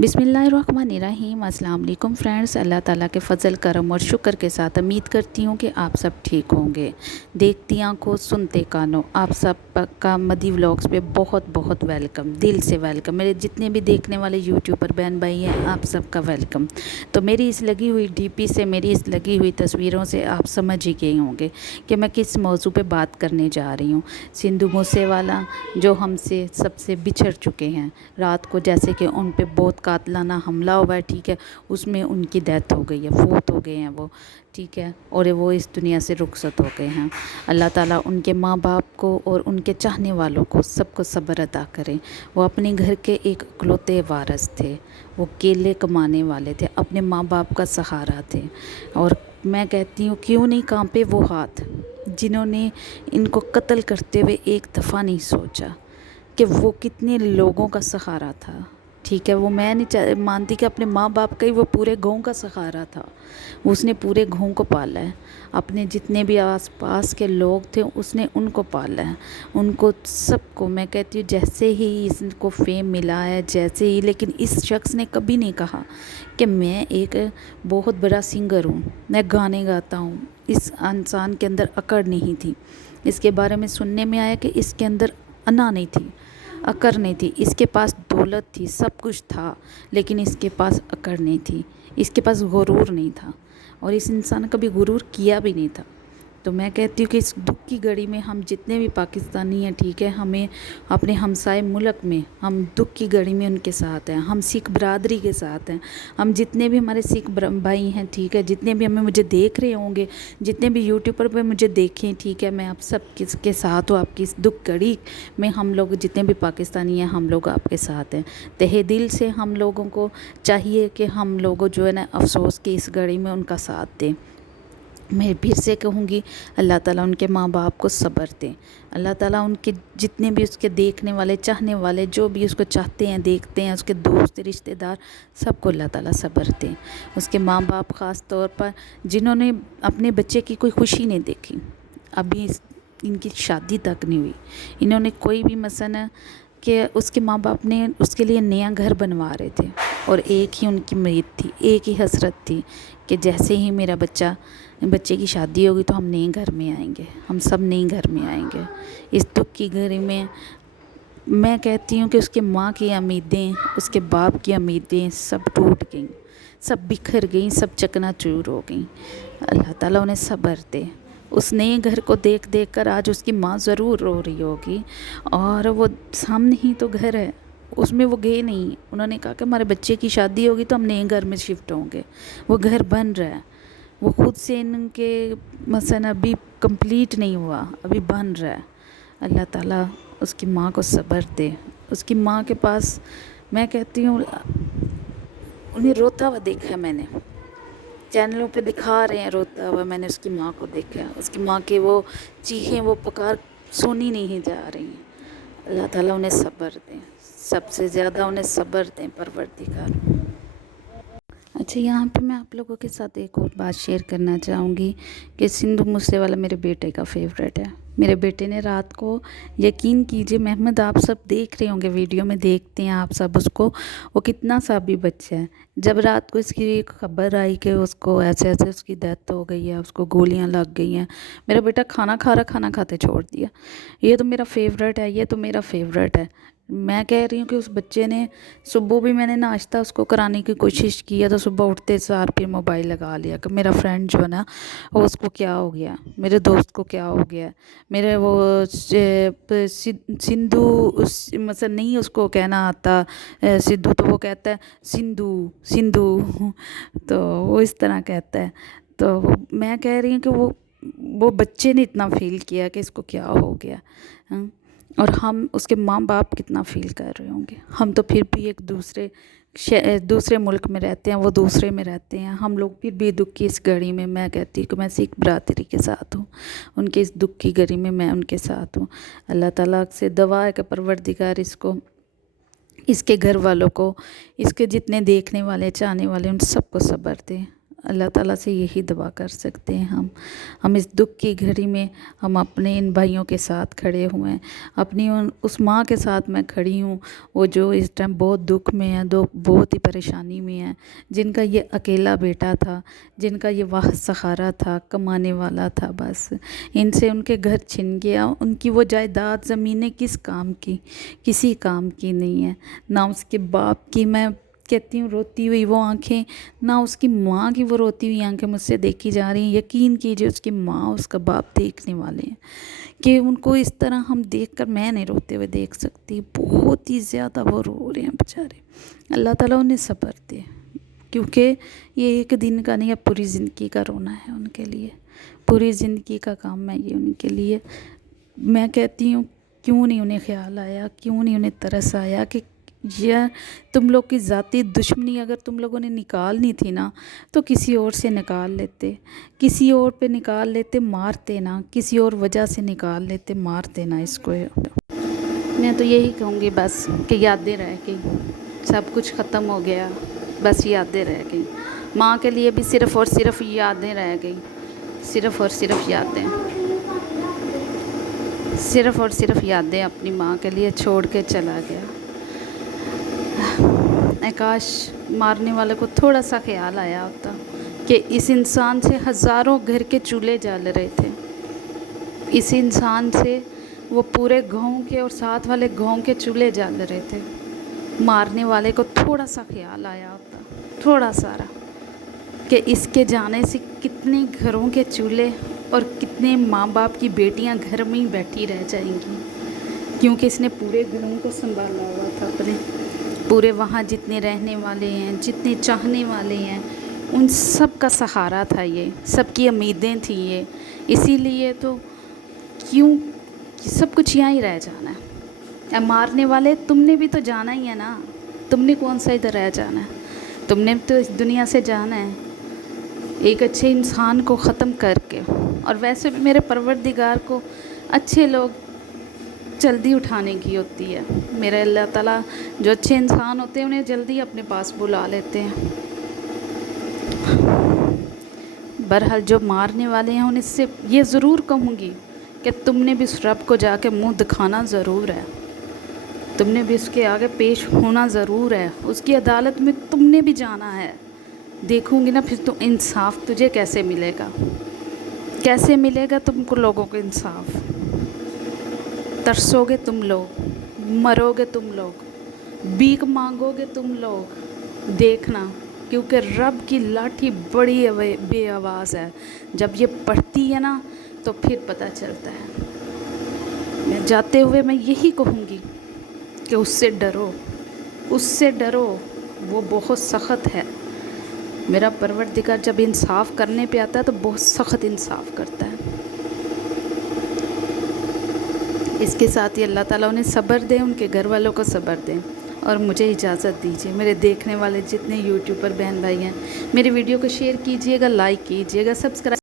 बिस्मिल्लाहिर्रहमानिर्रहीम। अस्सलाम वालेकुम फ्रेंड्स। अल्लाह ताला के फ़ज़ल करम और शुक्र के साथ उम्मीद करती हूँ कि आप सब ठीक होंगे। देखती आंखों सुनते कानों, आप सब का मदी व्लॉग्स पे बहुत बहुत वेलकम, दिल से वेलकम। मेरे जितने भी देखने वाले यूट्यूबर बहन भाई हैं, आप सबका वेलकम। तो मेरी इस लगी हुई डीपी से, मेरी इस लगी हुई तस्वीरों से आप समझ ही गए होंगे कि मैं किस मौजू पे बात करने जा रही हूँ। सिंधु मूसेवाला जो हमसे सबसे बिछड़ चुके हैं, रात को जैसे कि उन पे बहुत कातलाना हमला हुआ है, ठीक है, उसमें उनकी डेथ हो गई है, फौत हो गए हैं वो, ठीक है, और वो इस दुनिया से रुखसत हो गए हैं। अल्लाह ताला उनके माँ बाप को और उनके चाहने वालों को सबको सब्र अता करें। वो अपने घर के एक इकलौते वारिस थे, वो अकेले कमाने वाले थे, अपने माँ बाप का सहारा थे। और मैं कहती हूँ क्यों नहीं कांपे वो हाथ जिन्होंने इनको कत्ल करते हुए एक दफ़ा नहीं सोचा कि वो कितने लोगों का सहारा था, ठीक है। वो मैं नहीं मानती कि अपने माँ बाप का ही वो पूरे गांव का सहारा था। उसने पूरे गांव को पाला है, अपने जितने भी आसपास के लोग थे उसने उनको पाला है, उनको सबको। मैं कहती हूँ जैसे ही इसको फेम मिला है, जैसे ही, लेकिन इस शख्स ने कभी नहीं कहा कि मैं एक बहुत बड़ा सिंगर हूँ, मैं गाने गाता हूँ। इस इंसान के अंदर अकड़ नहीं थी। इसके बारे में सुनने में आया कि इसके अंदर अना नहीं थी, अकड़ नहीं थी। इसके पास दौलत थी, सब कुछ था, लेकिन इसके पास अकड़ नहीं थी, इसके पास गुरूर नहीं था, और इस इंसान ने कभी गुरूर किया भी नहीं था। तो मैं कहती हूँ कि इस दुख की घड़ी में हम जितने भी पाकिस्तानी हैं, ठीक है, हमें अपने हमसाए मुल्क में, हम दुख की घड़ी में उनके साथ हैं, हम सिख बरादरी के साथ हैं। हम जितने भी हमारे सिख भाई हैं, ठीक है, जितने भी हमें मुझे देख रहे होंगे, जितने भी यूट्यूबर पे मुझे देखें, ठीक है, मैं आप सब किसके साथ हूँ। आपकी इस दुख घड़ी में हम लोग जितने भी पाकिस्तानी हैं, हम लोग आपके साथ हैं। तहे दिल से हम लोगों को चाहिए कि हम लोगों जो है ना अफसोस की इस घड़ी में उनका साथ दें। मैं फिर से कहूँगी, अल्लाह ताला उनके माँ बाप को सब्र दें। अल्लाह ताला उनके जितने भी उसके देखने वाले, चाहने वाले, जो भी उसको चाहते हैं, देखते हैं, उसके दोस्त रिश्तेदार, सबको अल्लाह ताला सब्र दें। उसके माँ बाप ख़ास तौर पर जिन्होंने अपने बच्चे की कोई खुशी नहीं देखी, अभी इनकी शादी तक नहीं हुई, इन्होंने कोई भी मसलन कि उसके माँ बाप ने उसके लिए नया घर बनवा रहे थे, और एक ही उनकी उम्मीद थी, एक ही हसरत थी कि जैसे ही मेरा बच्चे की शादी होगी तो हम नए घर में आएंगे, हम सब नए घर में आएंगे। इस दुख की घड़ी में मैं कहती हूँ कि उसके माँ की उम्मीदें, उसके बाप की उम्मीदें सब टूट गईं, सब बिखर गईं, सब चकनाचूर हो गईं। अल्लाह ताला उन्हें सब्र दे। उस नए घर को देख देख कर आज उसकी माँ ज़रूर रो रही होगी, और वो सामने ही तो घर है, उसमें वो गए नहीं। उन्होंने कहा कि हमारे बच्चे की शादी होगी तो हम नए घर में शिफ्ट होंगे। वो घर बन रहा है, वो खुद से इनके मसलन अभी कंप्लीट नहीं हुआ, अभी बन रहा है। अल्लाह ताला उसकी माँ को सब्र दे। उसकी माँ के पास मैं कहती हूँ, उन्हें रोता हुआ देखा है मैंने, चैनलों पे दिखा रहे हैं रोता हुआ, मैंने उसकी माँ को देखा। उसकी माँ के वो चीखें, वो पुकार सुनी नहीं जा रही हैं। अल्लाह ताला उन्हें सब्र दें, सबसे ज़्यादा उन्हें सब्र दें परवरदिगार। अच्छा, यहाँ पे मैं आप लोगों के साथ एक और बात शेयर करना चाहूँगी कि सिंधु मूसेवाला मेरे बेटे का फेवरेट है। मेरे बेटे ने रात को, यकीन कीजिए महमद, आप सब देख रहे होंगे, वीडियो में देखते हैं आप सब उसको, वो कितना सा भी बच्चा है, जब रात को इसकी खबर आई कि उसको ऐसे ऐसे उसकी डेथ हो गई है, उसको गोलियां लग गई हैं, मेरा बेटा खाना खाते छोड़ दिया। ये तो मेरा फेवरेट है, ये तो मेरा फेवरेट है। मैं कह रही हूँ कि उस बच्चे ने, सुबह भी मैंने नाश्ता उसको कराने की कोशिश की है, तो सुबह उठते सार फिर मोबाइल लगा लिया कि मेरा फ्रेंड जो है ना, वो उसको क्या हो गया, मेरे दोस्त को क्या हो गया, मेरे वो सिंधु, उस मतलब नहीं उसको कहना आता सिद्धू, तो वो कहता है सिंधु सिंधु तो वो इस तरह कहता है। तो मैं कह रही हूँ कि वो बच्चे ने इतना फील किया कि इसको क्या हो गया। हाँ? और हम उसके माँ बाप कितना फील कर रहे होंगे। हम तो फिर भी एक दूसरे मुल्क में रहते हैं, वो दूसरे में रहते हैं, हम लोग फिर भी दुख की इस घड़ी में, मैं कहती हूँ कि मैं सिख बरादरी के साथ हूँ, उनके इस दुख की घड़ी में मैं उनके साथ हूँ। अल्लाह ताला से दुआ है कि परवरदिगार इसको, इसके घर वालों को, इसके जितने देखने वाले, चाहने वाले, उन सबको सब्र दे। अल्लाह ताला से यही दुआ कर सकते हैं हम इस दुख की घड़ी में हम अपने इन भाइयों के साथ खड़े हुए हैं। अपनी उस माँ के साथ मैं खड़ी हूँ, वो जो इस टाइम बहुत दुख में है, बहुत ही परेशानी में है, जिनका ये अकेला बेटा था, जिनका ये वाहिद सहारा था, कमाने वाला था, बस इनसे उनके घर छिन गया। उनकी वो जायदाद ज़मीनें किस काम की, किसी काम की नहीं है, ना उसके बाप की मैं कहती हूँ रोती हुई वो आंखें, ना उसकी माँ की वो रोती हुई आंखें मुझसे देखी जा रही हैं। यकीन कीजिए उसकी माँ उसका बाप देखने वाले हैं कि उनको इस तरह हम देखकर मैं नहीं रोते हुए देख सकती। बहुत ही ज़्यादा वो रो रहे हैं बेचारे। अल्लाह ताला उन्हें सब्र दे, क्योंकि ये एक दिन का नहीं है, पूरी ज़िंदगी का रोना है उनके लिए, पूरी ज़िंदगी का काम है ये उनके लिए। मैं कहती हूँ क्यों नहीं उन्हें ख्याल आया, क्यों नहीं उन्हें तरस आया कि यह तुम लोग की ज़ाती दुश्मनी अगर तुम लोगों ने निकालनी थी ना, तो किसी और से निकाल लेते, किसी और पे निकाल लेते, मारते ना, किसी और वजह से निकाल लेते, मारते ना इसको। मैं तो यही कहूँगी बस कि यादें रह गई, सब कुछ ख़त्म हो गया, बस यादें रह गई। माँ के लिए भी सिर्फ़ और सिर्फ यादें रह गई, सिर्फ़ और सिर्फ यादें, सिर्फ़ और सिर्फ यादें अपनी माँ के लिए छोड़ के चला गया। काश मारने वाले को थोड़ा सा ख्याल आया होता कि इस इंसान से हज़ारों घर के चूल्हे जल रहे थे, इस इंसान से वो पूरे गांव के और साथ वाले गांव के चूल्हे जल रहे थे। मारने वाले को थोड़ा सा ख्याल आया होता, थोड़ा सारा, कि इसके जाने से कितने घरों के चूल्हे और कितने माँ बाप की बेटियां घर में ही बैठी रह जाएंगी, क्योंकि इसने पूरे घरों को संभाला हुआ था अपने, पूरे वहाँ जितने रहने वाले हैं, जितने चाहने वाले हैं, उन सब का सहारा था ये, सबकी उम्मीदें थी ये। इसीलिए तो क्यों सब कुछ यहाँ ही रह जाना है। अब मारने वाले तुमने भी तो जाना ही है ना, तुमने कौन सा इधर रह जाना है, तुमने तो इस दुनिया से जाना है एक अच्छे इंसान को ख़त्म करके। और वैसे भी मेरे परवरदिगार को अच्छे लोग जल्दी उठाने की होती है। मेरे अल्लाह ताला जो अच्छे इंसान होते हैं उन्हें जल्दी अपने पास बुला लेते हैं। बहरहाल जो मारने वाले हैं उन्हें से ये ज़रूर कहूँगी कि तुमने भी उस रब को जाके मुंह दिखाना ज़रूर है, तुमने भी उसके आगे पेश होना ज़रूर है, उसकी अदालत में तुमने भी जाना है। देखूँगी ना फिर तो इंसाफ तुझे कैसे मिलेगा, कैसे मिलेगा तुमको लोगों को इंसाफ। तरसोगे तुम लोग, मरोगे तुम लोग, भीख मांगोगे तुम लोग, देखना, क्योंकि रब की लाठी बड़ी बेआवाज़ है। जब ये पड़ती है ना तो फिर पता चलता है। मैं जाते हुए मैं यही कहूँगी कि उससे डरो, उससे डरो, वो बहुत सख्त है। मेरा परवरदिगार जब इंसाफ करने पे आता है तो बहुत सख्त इंसाफ करता है। इसके साथ ही अल्लाह ताला उन्हें सब्र दे, उनके घर वालों को सब्र दे। और मुझे इजाज़त दीजिए। मेरे देखने वाले जितने यूट्यूबर बहन भाई हैं, मेरे वीडियो को शेयर कीजिएगा, लाइक कीजिएगा, सब्सक्राइब